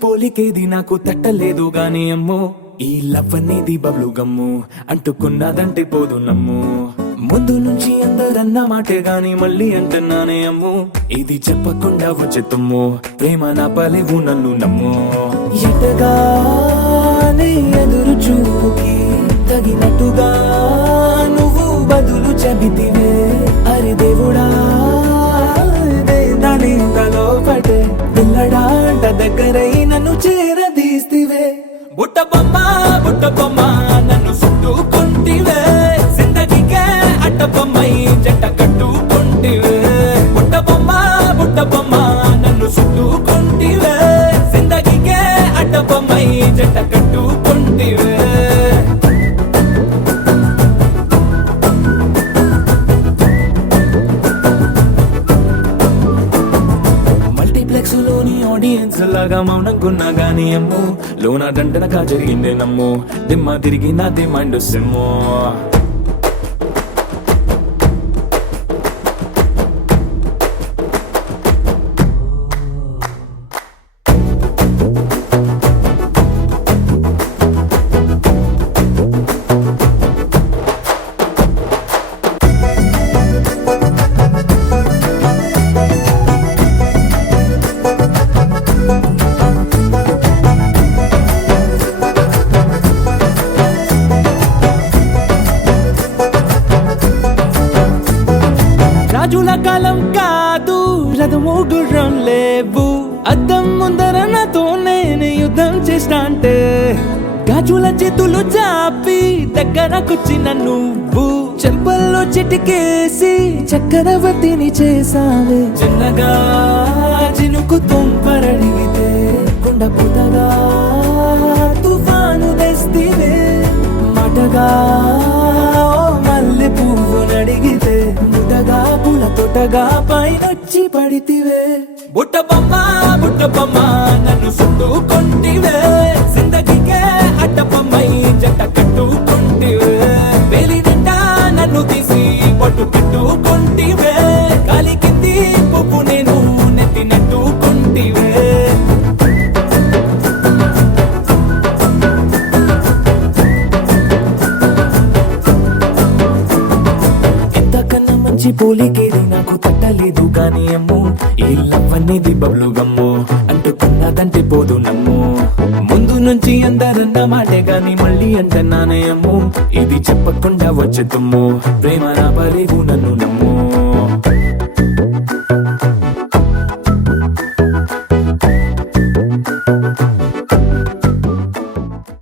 పోలికేది నాకు తట్టలేదు గాని అమ్మో ఈ లవ్ అనేది బబ్లు గమ్ము అంటుకున్నదంటే పోదు నమ్ము ముందు నుంచి అందరన్న మాటే గాని మళ్ళీ అంటున్నానే అమ్ము ఇది చెప్పకుండా వచ్చే తుమ్ము ప్రేమ నా పలేవు నన్ను నమ్ము ఎటగానే ఎదురు చూపుకి తగినట్టుగా నువ్వు బదులు చెబితివే అరే దేవుడా దాని తలో పడే పిల్లడాంట దగ్గరై నన్ను చేరదీస్తివే బుట్ట బొమ్మ నన్ను చుట్టుకుంటివే జిందగీకే అట్ట బొమ్మై జంట కట్టుకుంటివే బుట్ట బొమ్మ నన్ను చుట్టుకుంటివే జిందగీకే అట్ట బొమ్మై జంట కట్టుకుంటివే లోని ఆడియన్స్ లాగా మౌనంకున్నా గానీ అమ్ము లోన దండనగా జరిగిందే నమ్ము దిమ్మ తిరిగి నాదే మైండ్ సిమ్ము రాజుల కాలం కాదు రథము గుర్రం లేవు అద్దం ముందర నాతో నేను యుద్ధం చేస్తా అంటే గాజుల చేతులు చాపి దగ్గరకొచ్చిన నువ్వు చెంపల్లో చిటికేసి చక్రవర్తిని చేసావే చిన్నగా చినుకు తుంపరడిగితే కుండ పుటగా తుఫాను తెస్తివే మాటగా మల్లె పువ్వు నడిగితే ముదగా పూల తోటగా పైనొచ్చి పడితివే బుట్ట బొమ్మ నన్ను చుట్టుకుంటివే జిందగీకే అట్ట బొమ్మై జంట కట్టుకుంటివే వేలి నిండా నన్ను తీసి పట్టు పెట్టుకుంటివే గాలి కింది పువ్వు నేను నెత్తినట్టుకుంటివే పోలికేది నాకు తట్టలేదు గాని అమ్ము ఈ లవ్ అనేది బబ్లు గమ్ము అంటుకున్నదంటే పోదు నమ్ము ముందు నుంచి అందరన్న మాటే గాని మళ్ళీ అంటున్నానే అమ్ము ఇది చెప్పకుండా వచ్చే తుమ్ము ప్రేమ నా పలేవు నన్ను నమ్ము